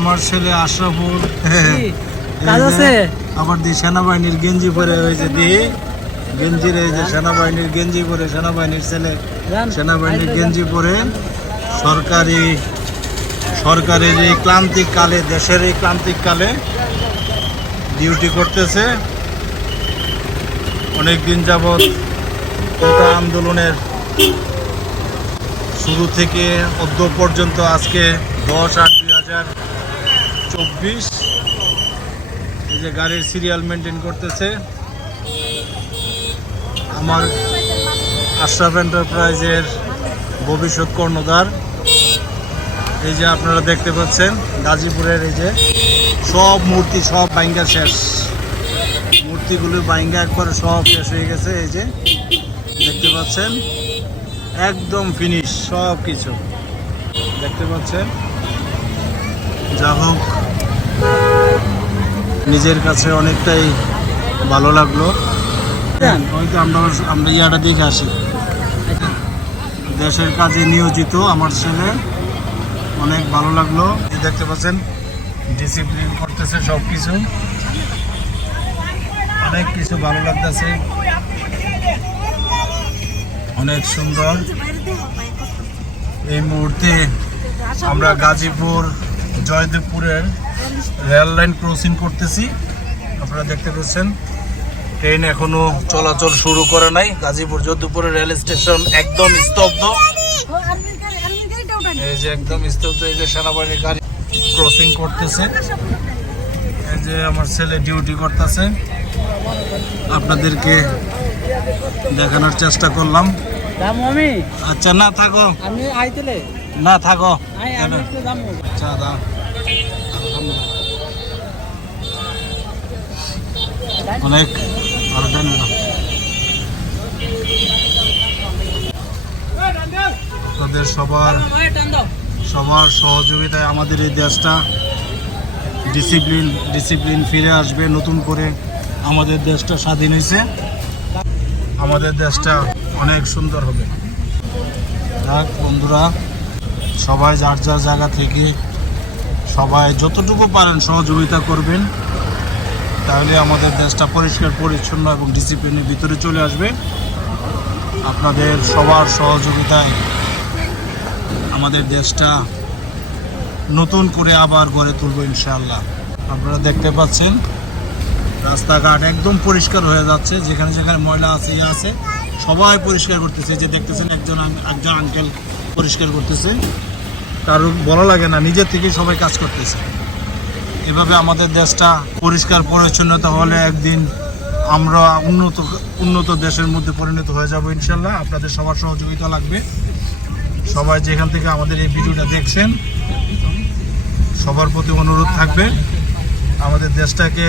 আমার ছেলে আশরাফুল কাজ আছে আবার দি সেনাবাহিনীর গেঞ্জি পরে হয়েছে দি গেঞ্জির এই যে সেনাবাহিনীর গেঞ্জি পরে সেনাবাহিনীর ছেলে সেনাবাহিনীর গেঞ্জি পরে সরকারের এই ক্লান্তিক কালে দেশের এই ক্লান্তিক কালে ডিউটি করতেছে। অনেক দিন যাবৎ কোটা আন্দোলনের শুরু থেকে অদ্য পর্যন্ত আজকে 10/8/2024 এই যে গাড়ির সিরিয়াল মেনটেন করতেছে আমার আশরাফ এন্টারপ্রাইজের ভবিষ্যৎ কর্ণধার। এই যে আপনারা দেখতে পাচ্ছেন গাজীপুরের এই যে সব মূর্তি সব বাইঙ্গা শেষ, মূর্তিগুলো বাইঙ্গা একবারে সব শেষ হয়ে গেছে। এই যে দেখতে পাচ্ছেন একদম ফিনিশ সব কিছু দেখতে পাচ্ছেন। যা হোক নিজের কাছে অনেকটাই ভালো লাগলো। হয়তো আমরা ইয়াটা দেখে আসি, দেশের কাজে নিয়োজিত আমার ছেলে, অনেক ভালো লাগলো। দেখতে পাচ্ছেন ডিসিপ্লিন করতেছে সব কিছু, অনেক কিছু ভালো লাগতেছে, অনেক সুন্দর। এই মুহূর্তে আমরা গাজীপুর জয়দেবপুরের রেল লাইন ক্রসিং করতেছি। আপনারা দেখতে পাচ্ছেন ট্রেন এখনো চলাচল শুরু করে নাই। গাজীপুর জয়দেবপুরের রেল স্টেশন একদম স্তব্ধ, এই যে একদম স্তব্ধ। এই যে সেনাবাহিনীর গাড়ি ক্রসিং করতেছে, এই যে আমার ছেলে ডিউটি করতেছে, আপনাদেরকে দেখানোর চেষ্টা করলাম। আচ্ছা না থাকো, না থাকো, আচ্ছা দাও। অনেক ভালো আপনাদের সবার সহযোগিতায় আমাদের এই দেশটা ডিসিপ্লিন ফিরে আসবে। নতুন করে আমাদের দেশটা স্বাধীন হয়েছে, আমাদের দেশটা অনেক সুন্দর হবে। যাক বন্ধুরা, সবাই যার যার জায়গা থেকে সবাই যতটুকু পারেন সহযোগিতা করবেন, তাহলে আমাদের দেশটা পরিষ্কার পরিচ্ছন্ন এবং ডিসিপ্লিনের ভিতরে চলে আসবে। আপনাদের সবার সহযোগিতায় আমাদের দেশটা নতুন করে আবার গড়ে তুলব ইনশাআল্লাহ। আপনারা দেখতে পাচ্ছেন রাস্তাঘাট একদম পরিষ্কার হয়ে যাচ্ছে, যেখানে যেখানে ময়লা আছে আছে সবাই পরিষ্কার করতেছে। যে দেখতেছেন একজন আঙ্কেল পরিষ্কার করতেছে, কারো বলা লাগে না, নিজের থেকে সবাই কাজ করতেছে। এভাবে আমাদের দেশটা পরিষ্কার পরিচ্ছন্নতা হলে একদিন আমরা উন্নত দেশের মধ্যে পরিণত হয়ে যাব ইনশাল্লাহ। আপনাদের সবার সহযোগিতা লাগবে। সবাই যেখান থেকে আমাদের এই ভিডিওটা দেখছেন সবার প্রতি অনুরোধ থাকবে, আমাদের দেশটাকে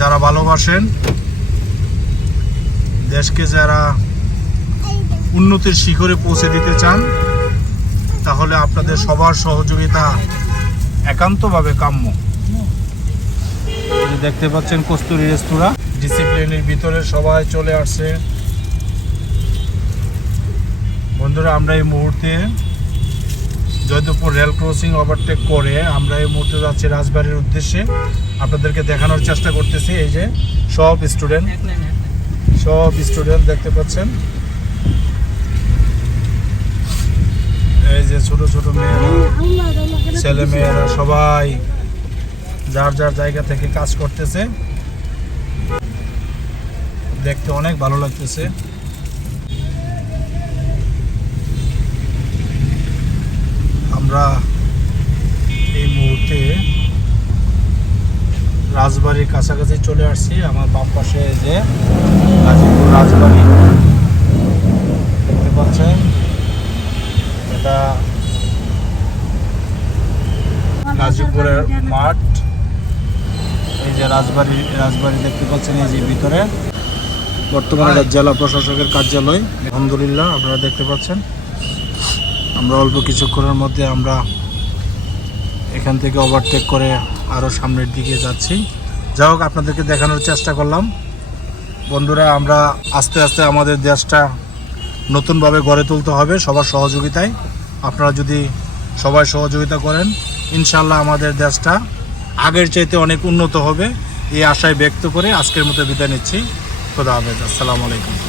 যারা ভালোবাসেন, দেশকে যারা উন্নতির শিখরে পৌঁছে দিতে চান, তাহলে আপনাদের সবার সহযোগিতা একান্তভাবে কাম্য। দেখতে পাচ্ছেন কস্তুরী রেস্তোরাঁ, ডিসিপ্লিনের ভিতরে সবাই চলে আসছে। বন্ধুরা, আমরা এই মুহূর্তে জয়দেবপুর রেল ক্রসিং ওভারটেক করে আমরা এই মুহূর্তে যাচ্ছি রাজবাড়ির উদ্দেশ্যে। আপনাদেরকে দেখানোর চেষ্টা করতেছি। এই যে সব স্টুডেন্ট দেখতে পাচ্ছেন, এই যে ছোট ছোট মেয়েরা, ছেলে মেয়েরা সবাই যার যার জায়গা থেকে কাজ করতেছে, দেখতে অনেক ভালো লাগতেছে। আমরা এই মুহূর্তে রাজবাড়ির কাছাকাছি চলে আসছি। আমার বাম পাশে যে গাজীপুর রাজবাড়ি দেখতে পাচ্ছেন, এটা গাজীপুরের মাঠ। এই যে রাজবাড়ি দেখতে পাচ্ছেন, এই যে ভিতরে বর্তমানে জেলা প্রশাসকের কার্যালয়। আলহামদুলিল্লাহ আপনারা দেখতে পাচ্ছেন, আমরা অল্প কিছুক্ষণের মধ্যে আমরা এখান থেকে ওভারটেক করে আরও সামনের দিকে যাচ্ছি। যাই হোক, আপনাদেরকে দেখানোর চেষ্টা করলাম। বন্ধুরা, আমরা আস্তে আস্তে আমাদের দেশটা নতুনভাবে গড়ে তুলতে হবে সবার সহযোগিতায়। আপনারা যদি সবাই সহযোগিতা করেন ইনশাল্লাহ আমাদের দেশটা আগের চাইতে অনেক উন্নত হবে এই আশায় ব্যক্ত করে আজকের মতো বিদায় নিচ্ছি। খোদা হাফেজ। আসসালামু আলাইকুম।